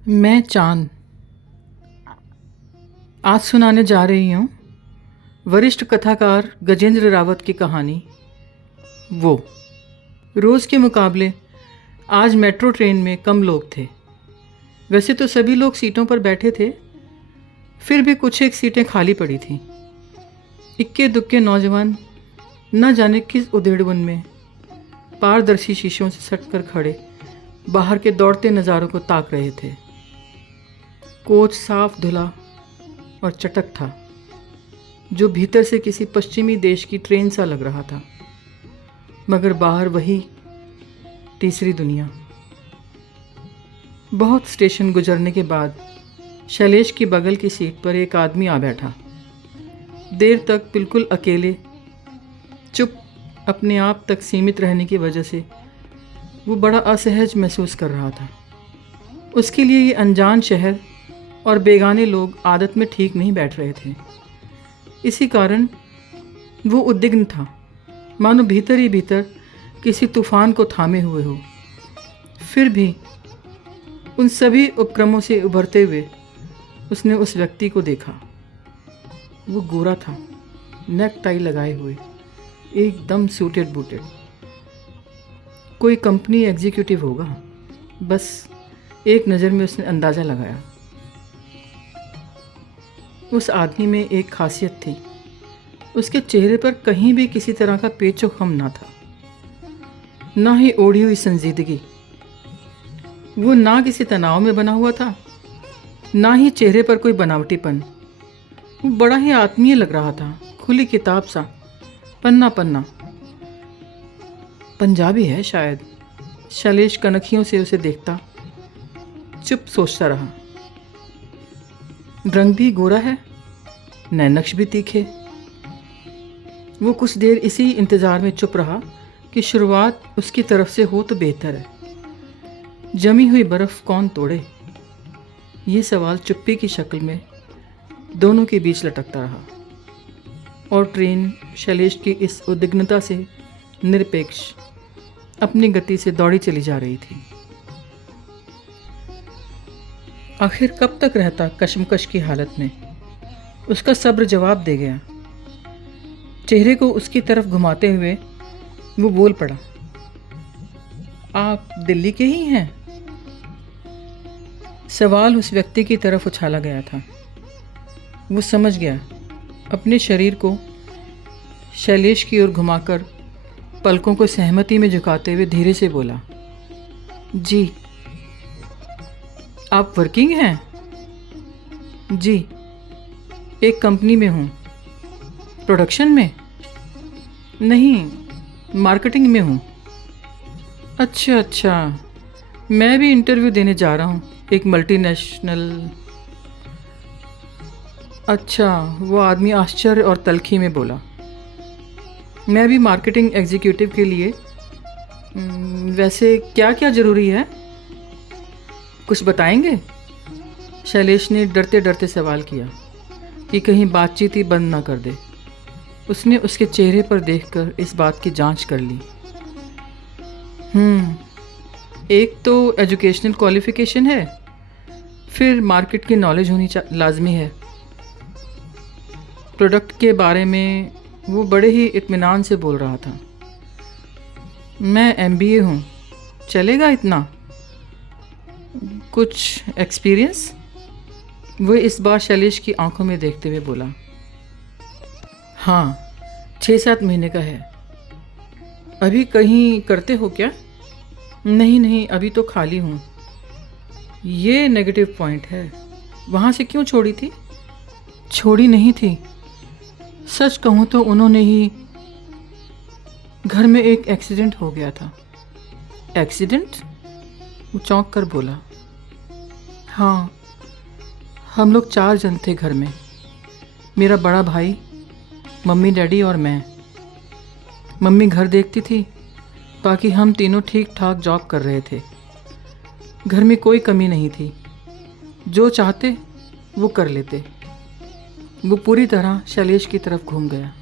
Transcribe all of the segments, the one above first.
मैं चाँद आज सुनाने जा रही हूँ वरिष्ठ कथाकार गजेंद्र रावत की कहानी वो। रोज़ के मुकाबले आज मेट्रो ट्रेन में कम लोग थे। वैसे तो सभी लोग सीटों पर बैठे थे, फिर भी कुछ एक सीटें खाली पड़ी थीं। इक्के दुक्के नौजवान न जाने किस उधेड़बुन में पारदर्शी शीशों से सटकर खड़े बाहर के दौड़ते नज़ारों को ताक रहे थे। कोच साफ धुला और चटक था, जो भीतर से किसी पश्चिमी देश की ट्रेन सा लग रहा था, मगर बाहर वही तीसरी दुनिया। बहुत स्टेशन गुजरने के बाद शैलेश की बगल की सीट पर एक आदमी आ बैठा। देर तक बिल्कुल अकेले, चुप, अपने आप तक सीमित रहने की वजह से वो बड़ा असहज महसूस कर रहा था। उसके लिए ये अनजान शहर और बेगाने लोग आदत में ठीक नहीं बैठ रहे थे। इसी कारण वो उद्विग्न था, मानो भीतर ही भीतर किसी तूफान को थामे हुए हो। फिर भी उन सभी उपक्रमों से उभरते हुए उसने उस व्यक्ति को देखा। वो गोरा था, नेक टाई लगाए हुए, एकदम सूटेड बूटेड। कोई कंपनी एग्जीक्यूटिव होगा, बस एक नज़र में उसने अंदाज़ा लगाया। उस आदमी में एक खासियत थी, उसके चेहरे पर कहीं भी किसी तरह का पेचो खम ना था, ना ही ओढ़ी हुई संजीदगी। वो ना किसी तनाव में बना हुआ था, ना ही चेहरे पर कोई बनावटीपन। वो बड़ा ही आत्मीय लग रहा था, खुली किताब सा, पन्ना पन्ना। पंजाबी है शायद। शैलेश कनखियों से उसे देखता, चुप सोचता रहा। रंग भी गोरा है, नैनक्श भी तीखे। वो कुछ देर इसी इंतज़ार में चुप रहा कि शुरुआत उसकी तरफ से हो तो बेहतर है। जमी हुई बर्फ़ कौन तोड़े, ये सवाल चुप्पी की शक्ल में दोनों के बीच लटकता रहा। और ट्रेन शैलेश की इस उद्विग्नता से निरपेक्ष अपनी गति से दौड़ी चली जा रही थी। आखिर कब तक रहता कशमकश की हालत में? उसका सब्र जवाब दे गया। चेहरे को उसकी तरफ घुमाते हुए वो बोल पड़ा, आप दिल्ली के ही हैं? सवाल उस व्यक्ति की तरफ उछाला गया था। वो समझ गया। अपने शरीर को शैलेश की ओर घुमाकर पलकों को सहमति में झुकाते हुए धीरे से बोला, जी। आप वर्किंग हैं? जी, एक कंपनी में हूँ। प्रोडक्शन में? नहीं, मार्केटिंग में हूँ। अच्छा अच्छा, मैं भी इंटरव्यू देने जा रहा हूँ, एक मल्टीनेशनल। अच्छा, वो आदमी आश्चर्य और तल्खी में बोला, मैं भी मार्केटिंग एग्जीक्यूटिव के लिए। वैसे क्या क्या ज़रूरी है, कुछ बताएंगे? शैलेश ने डरते डरते सवाल किया कि कहीं बातचीत ही बंद ना कर दे। उसने उसके चेहरे पर देखकर इस बात की जांच कर ली। एक तो एजुकेशनल क्वालिफ़िकेशन है, फिर मार्केट की नॉलेज होनी लाजमी है। प्रोडक्ट के बारे में वो बड़े ही इत्मीनान से बोल रहा था। मैं MBA हूँ, चलेगा इतना? कुछ एक्सपीरियंस? वो इस बार शैलेश की आंखों में देखते हुए बोला, हाँ, 6-7 महीने का है। अभी कहीं करते हो क्या? नहीं नहीं, अभी तो खाली हूँ। ये नेगेटिव पॉइंट है। वहाँ से क्यों छोड़ी थी? छोड़ी नहीं थी, सच कहूँ तो उन्होंने ही, घर में एक एक्सीडेंट हो गया था। एक्सीडेंट? वो चौंक कर बोला, हाँ, हम लोग 4 जन थे घर में। मेरा बड़ा भाई, मम्मी डैडी और मैं। मम्मी घर देखती थी, बाकी हम तीनों ठीक ठाक जॉब कर रहे थे। घर में कोई कमी नहीं थी, जो चाहते वो कर लेते। वो पूरी तरह शैलेश की तरफ घूम गया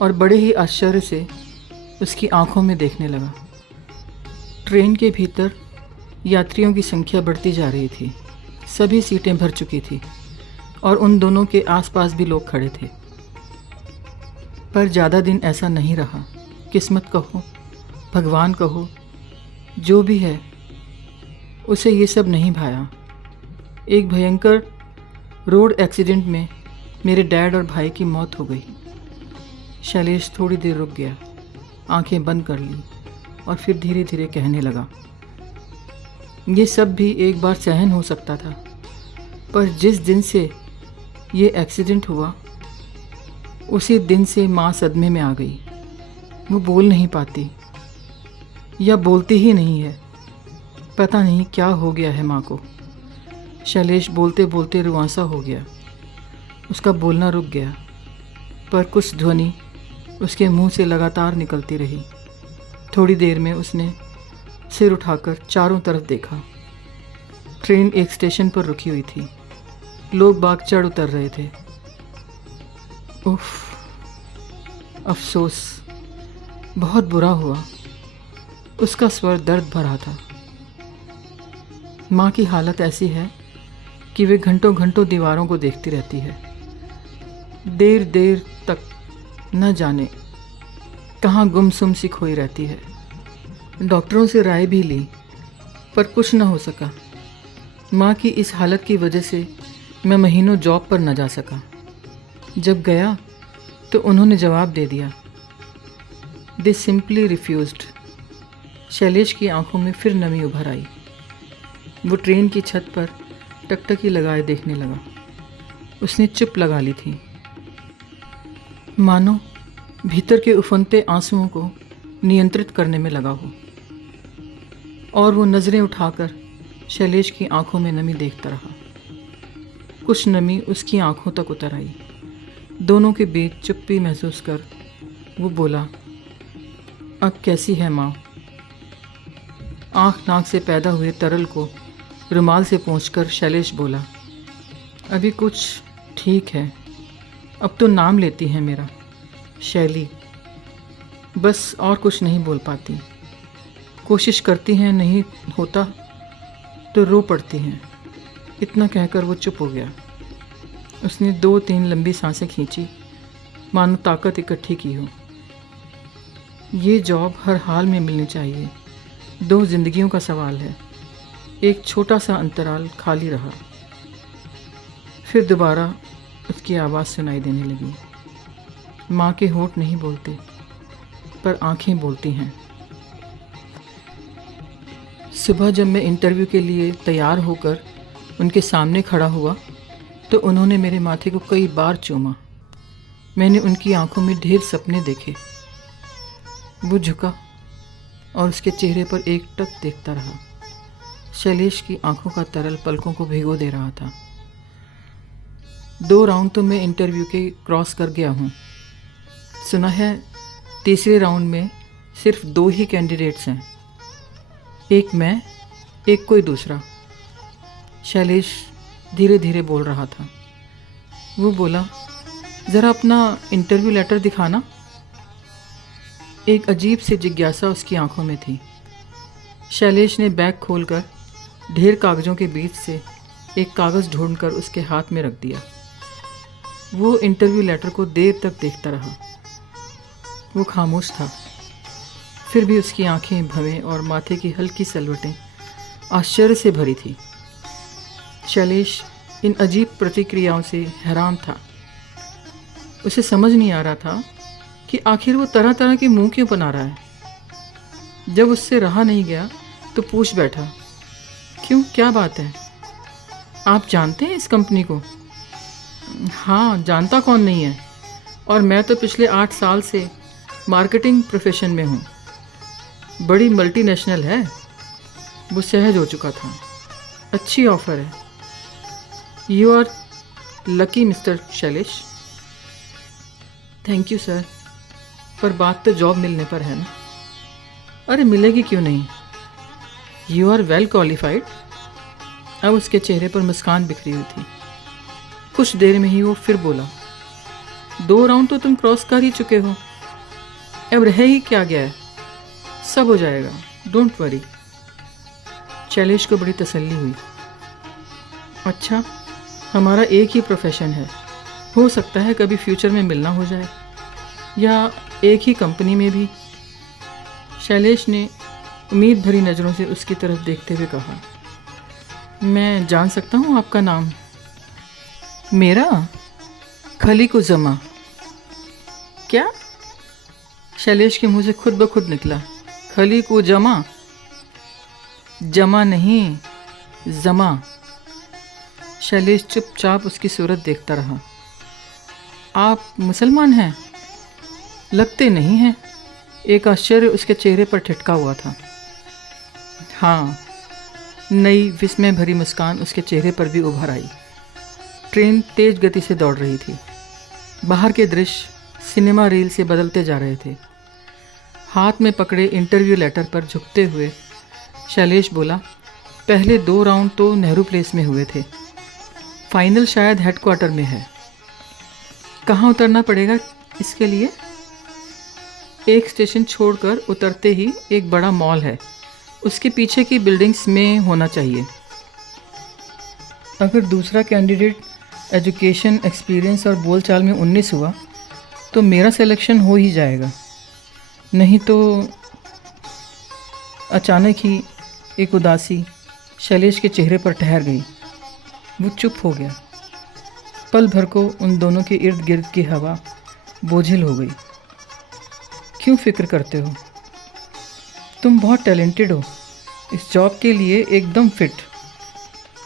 और बड़े ही आश्चर्य से उसकी आंखों में देखने लगा। ट्रेन के भीतर यात्रियों की संख्या बढ़ती जा रही थी। सभी सीटें भर चुकी थी और उन दोनों के आसपास भी लोग खड़े थे। पर ज़्यादा दिन ऐसा नहीं रहा। किस्मत कहो, भगवान कहो, जो भी है, उसे ये सब नहीं भाया। एक भयंकर रोड एक्सीडेंट में मेरे डैड और भाई की मौत हो गई। शैलेश थोड़ी देर रुक गया, आंखें बंद कर ली और फिर धीरे धीरे कहने लगा, ये सब भी एक बार सहन हो सकता था, पर जिस दिन से ये एक्सीडेंट हुआ उसी दिन से माँ सदमे में आ गई। वो बोल नहीं पाती या बोलती ही नहीं है। पता नहीं क्या हो गया है माँ को। शैलेश बोलते बोलते रुआंसा हो गया। उसका बोलना रुक गया, पर कुछ ध्वनि उसके मुंह से लगातार निकलती रही। थोड़ी देर में उसने सिर उठाकर चारों तरफ देखा। ट्रेन एक स्टेशन पर रुकी हुई थी। लोग बाग चढ़ उतर रहे थे। उफ, अफसोस, बहुत बुरा हुआ। उसका स्वर दर्द भरा था। माँ की हालत ऐसी है कि वे घंटों घंटों दीवारों को देखती रहती है। देर देर तक न जाने कहाँ गुमसुम सी खोई रहती है। डॉक्टरों से राय भी ली, पर कुछ न हो सका। माँ की इस हालत की वजह से मैं महीनों जॉब पर न जा सका। जब गया तो उन्होंने जवाब दे दिया। दे सिंपली रिफ्यूज्ड। शैलेश की आंखों में फिर नमी उभर आई। वो ट्रेन की छत पर टकटकी लगाए देखने लगा। उसने चुप लगा ली थी, मानो भीतर के उफनते आंसुओं को नियंत्रित करने में लगा हो। और वो नज़रें उठाकर शैलेश की आंखों में नमी देखता रहा। कुछ नमी उसकी आंखों तक उतर आई। दोनों के बीच चुप्पी महसूस कर वो बोला, अब कैसी है माँ? आँख नाक से पैदा हुए तरल को रुमाल से पोंछकर शैलेश बोला, अभी कुछ ठीक है। अब तो नाम लेती है मेरा, शैली। बस और कुछ नहीं बोल पाती। कोशिश करती हैं, नहीं होता तो रो पड़ती हैं। इतना कहकर वो चुप हो गया। उसने 2-3 लंबी सांसें खींची, मानो ताकत इकट्ठी की हो। ये जॉब हर हाल में मिलनी चाहिए। 2 जिंदगियों का सवाल है। एक छोटा सा अंतराल खाली रहा। फिर दोबारा उसकी आवाज़ सुनाई देने लगी। माँ के होंठ नहीं बोलते, पर आंखें बोलती हैं। सुबह जब मैं इंटरव्यू के लिए तैयार होकर उनके सामने खड़ा हुआ तो उन्होंने मेरे माथे को कई बार चूमा। मैंने उनकी आंखों में ढेर सपने देखे। वो झुका और उसके चेहरे पर एकटक देखता रहा। शैलेश की आंखों का तरल पलकों को भिगो दे रहा था। 2 राउंड तो मैं इंटरव्यू के क्रॉस कर गया हूँ। सुना है तीसरे राउंड में सिर्फ 2 ही कैंडिडेट्स हैं, एक मैं, एक कोई दूसरा। शैलेश धीरे धीरे बोल रहा था। वो बोला, ज़रा अपना इंटरव्यू लेटर दिखाना। एक अजीब सी जिज्ञासा उसकी आंखों में थी। शैलेश ने बैग खोलकर ढेर कागज़ों के बीच से एक कागज़ ढूंढकर उसके हाथ में रख दिया। वो इंटरव्यू लेटर को देर तक देखता रहा। वो खामोश था, फिर भी उसकी आंखें, भवें और माथे की हल्की सलवटें आश्चर्य से भरी थी। शैलेश इन अजीब प्रतिक्रियाओं से हैरान था। उसे समझ नहीं आ रहा था कि आखिर वो तरह तरह के मुंह क्यों बना रहा है। जब उससे रहा नहीं गया तो पूछ बैठा, क्यों, क्या बात है? आप जानते हैं इस कंपनी को? हाँ, जानता कौन नहीं है। और मैं तो पिछले 8 साल से मार्केटिंग प्रोफेशन में हूँ। बड़ी मल्टीनेशनल है। वो सहज हो चुका था। अच्छी ऑफ़र है। You are lucky mister Shailesh. Thank you sir, पर बात तो जॉब मिलने पर है ना। अरे मिलेगी क्यों नहीं, यू आर वेल क्वालिफाइड। अब उसके चेहरे पर मुस्कान बिखरी हुई थी। कुछ देर में ही वो फिर बोला, 2 राउंड तो तुम क्रॉस कर ही चुके हो, अब रह ही क्या गया है, सब हो जाएगा, डोंट वरी। शैलेश को बड़ी तसल्ली हुई। अच्छा, हमारा एक ही प्रोफेशन है, हो सकता है कभी फ्यूचर में मिलना हो जाए, या एक ही कंपनी में भी। शैलेश ने उम्मीद भरी नज़रों से उसकी तरफ देखते हुए कहा, मैं जान सकता हूँ आपका नाम? मेरा खलीकुज़्ज़मा। क्या? शैलेश के मुंह से खुद ब खुद निकला, खलीकुज़्ज़मा। जमा नहीं, जमा। शैलेश चुपचाप उसकी सूरत देखता रहा। आप मुसलमान हैं? लगते नहीं हैं। एक आश्चर्य उसके चेहरे पर ठिठका हुआ था। हाँ, नई विस्मय भरी मुस्कान उसके चेहरे पर भी उभर आई। ट्रेन तेज गति से दौड़ रही थी। बाहर के दृश्य सिनेमा रील से बदलते जा रहे थे। हाथ में पकड़े इंटरव्यू लेटर पर झुकते हुए शैलेश बोला, पहले 2 राउंड तो नेहरू प्लेस में हुए थे, फाइनल शायद हेडक्वार्टर में है। कहाँ उतरना पड़ेगा इसके लिए? एक स्टेशन छोड़कर उतरते ही एक बड़ा मॉल है, उसके पीछे की बिल्डिंग्स में होना चाहिए। अगर दूसरा कैंडिडेट एजुकेशन, एक्सपीरियंस और बोलचाल में 19 हुआ तो मेरा सिलेक्शन हो ही जाएगा, नहीं तो। अचानक ही एक उदासी शैलेश के चेहरे पर ठहर गई। वो चुप हो गया। पल भर को उन दोनों के इर्द गिर्द की हवा बोझिल हो गई। क्यों फिक्र करते हो? तुम बहुत टैलेंटेड हो, इस जॉब के लिए एकदम फिट।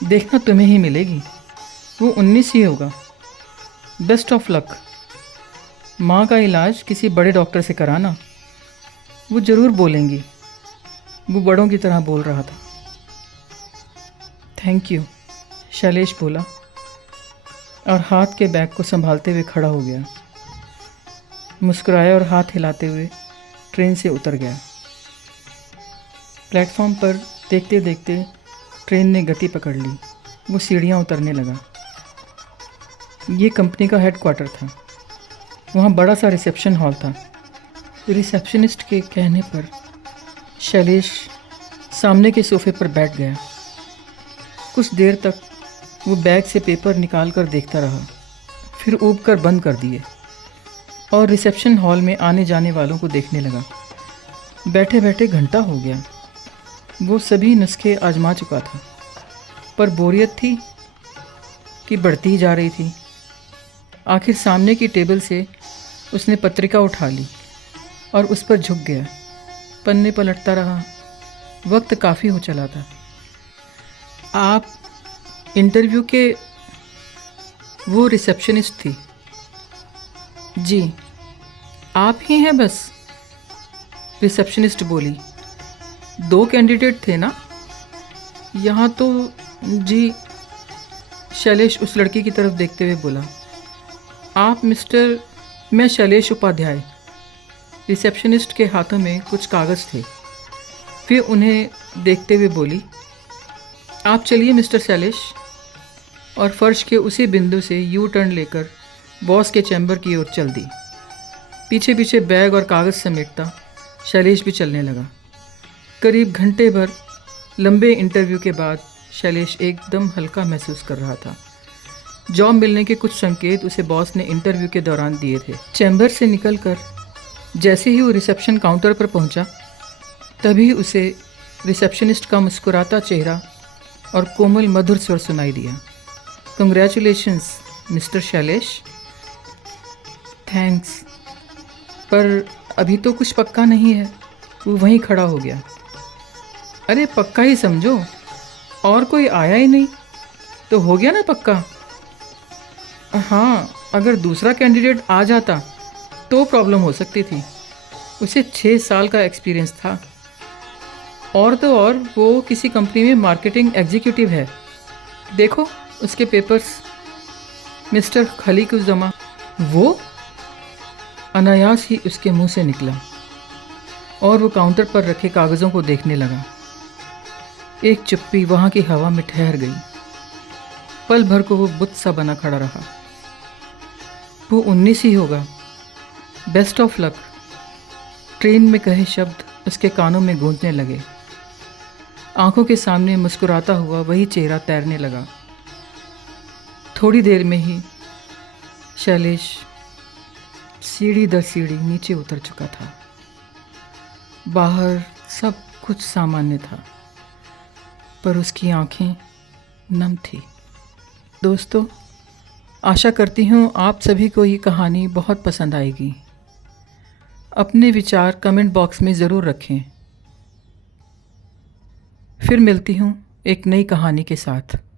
देखना तुम्हें ही मिलेगी। वो 19 ही होगा। Best of luck. माँ का इलाज किसी बड़े डॉक्टर से कराना, वो ज़रूर बोलेंगी। वो बड़ों की तरह बोल रहा था। थैंक यू, शैलेश बोला और हाथ के बैग को संभालते हुए खड़ा हो गया। मुस्कुराया और हाथ हिलाते हुए ट्रेन से उतर गया। प्लेटफॉर्म पर देखते देखते ट्रेन ने गति पकड़ ली। वो सीढ़ियाँ उतरने लगा। ये कंपनी का हेडक्वार्टर था। वहाँ बड़ा सा रिसेप्शन हॉल था। रिसेप्शनिस्ट के कहने पर शैलेश सामने के सोफे पर बैठ गया। कुछ देर तक वो बैग से पेपर निकाल कर देखता रहा, फिर ऊब कर बंद कर दिए और रिसेप्शन हॉल में आने जाने वालों को देखने लगा। बैठे बैठे घंटा हो गया। वो सभी नुस्खे आजमा चुका था, पर बोरियत थी कि बढ़ती ही जा रही थी। आखिर सामने की टेबल से उसने पत्रिका उठा ली और उस पर झुक गया। पन्ने पलटता रहा। वक्त काफ़ी हो चला था। आप इंटरव्यू के? वो रिसेप्शनिस्ट थी। जी, आप ही हैं बस? रिसेप्शनिस्ट बोली। 2 कैंडिडेट थे ना यहाँ तो? जी, शैलेश उस लड़की की तरफ देखते हुए बोला। आप मिस्टर? मैं शैलेश उपाध्याय। रिसेप्शनिस्ट के हाथों में कुछ कागज़ थे। फिर उन्हें देखते हुए बोली, आप चलिए मिस्टर शैलेश। और फर्श के उसी बिंदु से यू टर्न लेकर बॉस के चैम्बर की ओर चल दी। पीछे पीछे बैग और कागज़ समेटता शैलेश भी चलने लगा। करीब घंटे भर लंबे इंटरव्यू के बाद शैलेश एकदम हल्का महसूस कर रहा था। जॉब मिलने के कुछ संकेत उसे बॉस ने इंटरव्यू के दौरान दिए थे। चैम्बर से निकलकर जैसे ही वो रिसेप्शन काउंटर पर पहुंचा, तभी उसे रिसेप्शनिस्ट का मुस्कुराता चेहरा और कोमल मधुर स्वर सुनाई दिया। Congratulations mister Shailesh. थैंक्स, पर अभी तो कुछ पक्का नहीं है। वो वहीं खड़ा हो गया। अरे पक्का ही समझो, और कोई आया ही नहीं तो हो गया ना पक्का। हाँ, अगर दूसरा कैंडिडेट आ जाता तो प्रॉब्लम हो सकती थी। उसे 6 साल का एक्सपीरियंस था, और तो और वो किसी कंपनी में मार्केटिंग एग्जीक्यूटिव है। देखो उसके पेपर्स। मिस्टर खलीकुज़्ज़मा। वो अनायास ही उसके मुंह से निकला और वो काउंटर पर रखे कागज़ों को देखने लगा। एक चुप्पी वहाँ की हवा में ठहर गई। पल भर को वो बुत सा बना खड़ा रहा। वो 19 ही होगा। Best of luck. ट्रेन में कहे शब्द उसके कानों में गूंजने लगे। आंखों के सामने मुस्कुराता हुआ वही चेहरा तैरने लगा। थोड़ी देर में ही शैलेश सीढ़ी दर सीढ़ी नीचे उतर चुका था। बाहर सब कुछ सामान्य था, पर उसकी आंखें नम थी। दोस्तों, आशा करती हूँ आप सभी को ये कहानी बहुत पसंद आएगी। अपने विचार कमेंट बॉक्स में ज़रूर रखें। फिर मिलती हूँ एक नई कहानी के साथ।